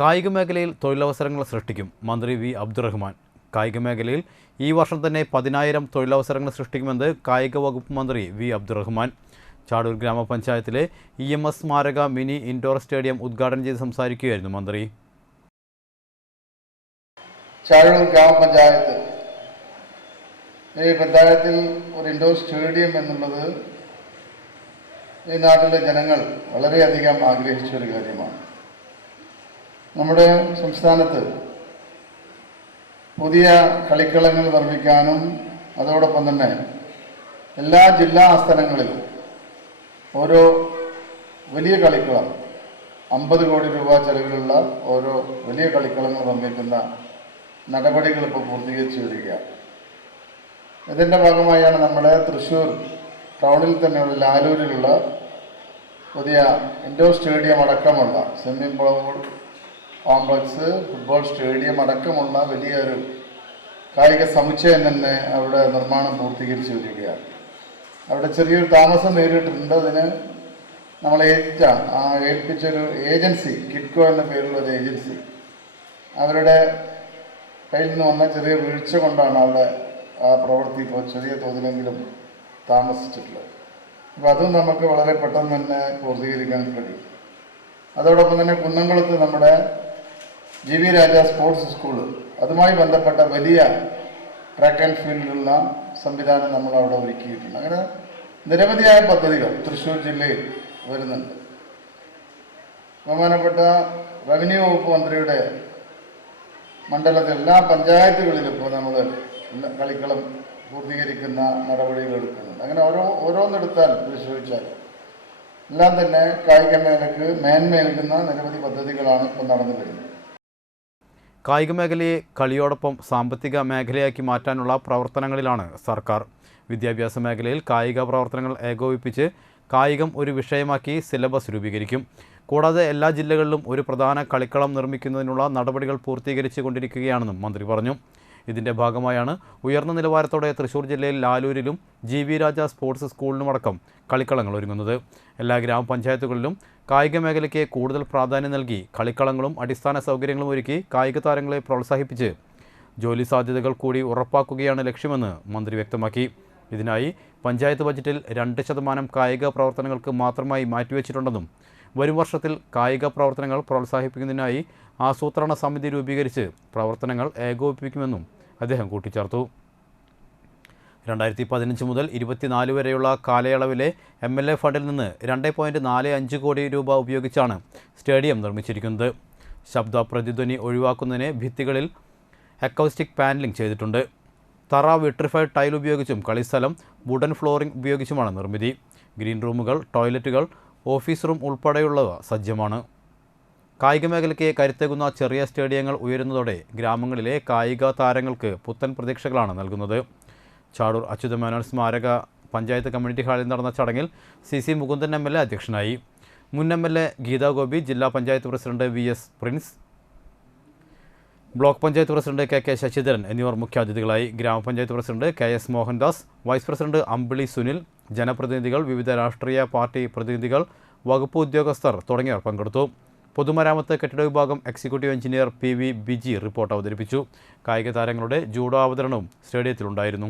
കായിക മേഖലയിൽ തൊഴിലവസരങ്ങൾ സൃഷ്ടിക്കും. മന്ത്രി വി. അബ്ദുറഹ്മാൻ. കായിക മേഖലയിൽ ഈ വർഷം തന്നെ പതിനായിരം തൊഴിലവസരങ്ങൾ സൃഷ്ടിക്കുമെന്ന് കായിക വകുപ്പ് മന്ത്രി വി. അബ്ദുറഹ്മാൻ. ചാടൂർ ഗ്രാമപഞ്ചായത്തിലെ ഇ എം എസ് സ്മാരക മിനി ഇൻഡോർ സ്റ്റേഡിയം ഉദ്ഘാടനം ചെയ്ത് സംസാരിക്കുകയായിരുന്നു മന്ത്രി. ചാഴൂർ ഗ്രാമപഞ്ചായത്ത്. ഈ പഞ്ചായത്തിൽ ഒരു ഇൻഡോർ സ്റ്റേഡിയം എന്നുള്ളത് ഈ നാട്ടിലെ ജനങ്ങൾ വളരെയധികം ആഗ്രഹിച്ച ഒരു കാര്യമാണ്. നമ്മുടെ സംസ്ഥാനത്ത് പുതിയ കളിക്കളങ്ങൾ നിർമ്മിക്കാനും അതോടൊപ്പം തന്നെ എല്ലാ ജില്ലാ ആസ്ഥാനങ്ങളിലും ഓരോ വലിയ കളിക്കളം അമ്പത് കോടി രൂപ ചെലവിലുള്ള ഓരോ വലിയ കളിക്കളങ്ങൾ നിർമ്മിക്കുന്ന നടപടികൾ ഇപ്പോൾ പൂർത്തീകരിച്ചു വരികയാണ്. ഇതിന്റെ ഭാഗമായാണ് നമ്മുടെ തൃശ്ശൂർ ടൗണിൽ തന്നെയുള്ള ലാലൂരിലുള്ള പുതിയ ഇൻഡോർ സ്റ്റേഡിയം അടക്കമുള്ള swimming pool complex football stadium അടക്കമുള്ള വലിയൊരു കായിക സമുച്ചയം തന്നെ അവിടെ നിർമ്മാണം പൂർത്തീകരിച്ചു വരികയാണ്. അവിടെ ചെറിയൊരു താമസം നേരിട്ടിട്ടുണ്ട്. അതിന് നമ്മൾ ഏൽപ്പിച്ച ആ ഏൽപ്പിച്ചൊരു ഏജൻസി കിറ്റ്കോ എന്ന പേരുള്ള ഒരു ഏജൻസി. അവരുടെ കയ്യിൽ നിന്ന് വന്ന ചെറിയ വീഴ്ച കൊണ്ടാണ് അവിടെ ആ പ്രവൃത്തി ഇപ്പോൾ ചെറിയ തോതിലെങ്കിലും താമസിച്ചിട്ടുള്ളത്. അപ്പോൾ അതും നമുക്ക് വളരെ പെട്ടെന്ന് തന്നെ പൂർത്തീകരിക്കാൻ കഴിയും. അതോടൊപ്പം തന്നെ കുന്നംകുളത്ത് നമ്മുടെ G V Raja sports school അതുമായി ബന്ധപ്പെട്ട വലിയ ട്രാക്ക് ആൻഡ് ഫീൽഡിലുള്ള സംവിധാനം നമ്മൾ അവിടെ ഒരുക്കിയിട്ടുണ്ട്. അങ്ങനെ നിരവധിയായ പദ്ധതികൾ തൃശ്ശൂർ ജില്ലയിൽ വരുന്നുണ്ട്. ബഹുമാനപ്പെട്ട റവന്യൂ വകുപ്പ് മന്ത്രിയുടെ മണ്ഡലത്തിൽ എല്ലാ പഞ്ചായത്തുകളിലും ഇപ്പോൾ നമ്മൾ കളിക്കളം പൂർത്തീകരിക്കുന്ന നടപടികൾ എടുക്കുന്നുണ്ട്. അങ്ങനെ ഓരോ ഓരോന്നെടുത്താൽ പരിശോധിച്ചാൽ എല്ലാം തന്നെ കായിക മേഖലക്ക് മേന്മയേൽക്കുന്ന നിരവധി പദ്ധതികളാണ് ഇപ്പോൾ നടന്നു വരുന്നത് കായിക മേഖലയെ കളിയോടൊപ്പം സാമ്പത്തിക മേഖലയാക്കി മാറ്റാനുള്ള പ്രവർത്തനങ്ങളിലാണ് സർക്കാർ. വിദ്യാഭ്യാസ മേഖലയിൽ കായിക പ്രവർത്തനങ്ങൾ ഏകോപിപ്പിച്ച് കായികം ഒരു വിഷയമാക്കി സിലബസ് രൂപീകരിക്കും. കൂടാതെ എല്ലാ ജില്ലകളിലും ഒരു പ്രധാന കളിക്കളം നിർമ്മിക്കുന്നതിനുള്ള നടപടികൾ പൂർത്തീകരിച്ചു കൊണ്ടിരിക്കുകയാണെന്നും മന്ത്രി പറഞ്ഞു. ഇതിന്റെ ഭാഗമായാണ് ഉയർന്ന നിലവാരത്തോടെ തൃശൂർ ജില്ലയിൽ ലാലൂരിലും ജി വി രാജ സ്പോർട്സ് സ്കൂളിനുമടക്കം കളിക്കളങ്ങൾ ഒരുങ്ങുന്നത്. എല്ലാ ഗ്രാമപഞ്ചായത്തുകളിലും കായിക മേഖലയ്ക്ക് കൂടുതൽ പ്രാധാന്യം നൽകി കളിക്കളങ്ങളും അടിസ്ഥാന സൗകര്യങ്ങളും ഒരുക്കി കായിക താരങ്ങളെ പ്രോത്സാഹിപ്പിച്ച് ജോലി സാധ്യതകൾ കൂടി ഉറപ്പാക്കുകയാണ് ലക്ഷ്യമെന്ന് മന്ത്രി വ്യക്തമാക്കി. ഇതിനായി പഞ്ചായത്ത് ബജറ്റിൽ രണ്ട് ശതമാനം കായിക പ്രവർത്തനങ്ങൾക്ക് മാത്രമായി മാറ്റിവെച്ചിട്ടുണ്ടെന്നും വരും വർഷത്തിൽ കായിക പ്രവർത്തനങ്ങൾ പ്രോത്സാഹിപ്പിക്കുന്നതിനായി ആസൂത്രണ സമിതി രൂപീകരിച്ച് പ്രവർത്തനങ്ങൾ ഏകോപിപ്പിക്കുമെന്നും അദ്ദേഹം കൂട്ടിച്ചേർത്തു. രണ്ടായിരത്തി പതിനഞ്ച് മുതൽ ഇരുപത്തിനാല് വരെയുള്ള കാലയളവിലെ എം എൽ എ ഫണ്ടിൽ നിന്ന് രണ്ട് പോയിന്റ് നാല് അഞ്ച് കോടി രൂപ ഉപയോഗിച്ചാണ് സ്റ്റേഡിയം നിർമ്മിച്ചിരിക്കുന്നത്. ശബ്ദ പ്രതിധ്വനി ഒഴിവാക്കുന്നതിന് ഭിത്തികളിൽ അക്കൗസ്റ്റിക് പാനലിംഗ് ചെയ്തിട്ടുണ്ട്. തറ വിട്രിഫൈഡ് ടൈൽ ഉപയോഗിച്ചും കളിസ്ഥലം വുഡൻ ഫ്ലോറിംഗ് ഉപയോഗിച്ചുമാണ് നിർമ്മിതി. ഗ്രീൻ റൂമുകൾ ടോയ്ലറ്റുകൾ ഓഫീസ് റൂം ഉൾപ്പെടെയുള്ളവ സജ്ജമാണ്. കായിക മേഖലയ്ക്ക് കരുത്തേകുന്ന ചെറിയ സ്റ്റേഡിയങ്ങൾ ഉയരുന്നതോടെ ഗ്രാമങ്ങളിലെ കായിക താരങ്ങൾക്ക് പുത്തൻ പ്രതീക്ഷകളാണ് നൽകുന്നത്. ചാടൂർ അച്യുതമേനോൻ സ്മാരക പഞ്ചായത്ത് കമ്മ്യൂണിറ്റി ഹാളിൽ നടന്ന ചടങ്ങിൽ C C Mukundan M L A അധ്യക്ഷനായി. മുൻ M L A Geetha Gopi ജില്ലാ panchayat president V S Prince block panchayat president K K Sasidharan എന്നിവർ മുഖ്യാതിഥികളായി. ഗ്രാമപഞ്ചായത്ത് president K S Mohandas vice president Ambili Sunil ജനപ്രതിനിധികൾ വിവിധ രാഷ്ട്രീയ പാർട്ടി പ്രതിനിധികൾ വകുപ്പ് ഉദ്യോഗസ്ഥർ തുടങ്ങിയവർ പങ്കെടുത്തു. പൊതുമരാമത്ത് കെട്ടിട വിഭാഗം executive engineer P V Biji report അവതരിപ്പിച്ചു. കായിക താരങ്ങളുടെ ജൂഡോ അവതരണവും സ്റ്റേഡിയത്തിലുണ്ടായിരുന്നു.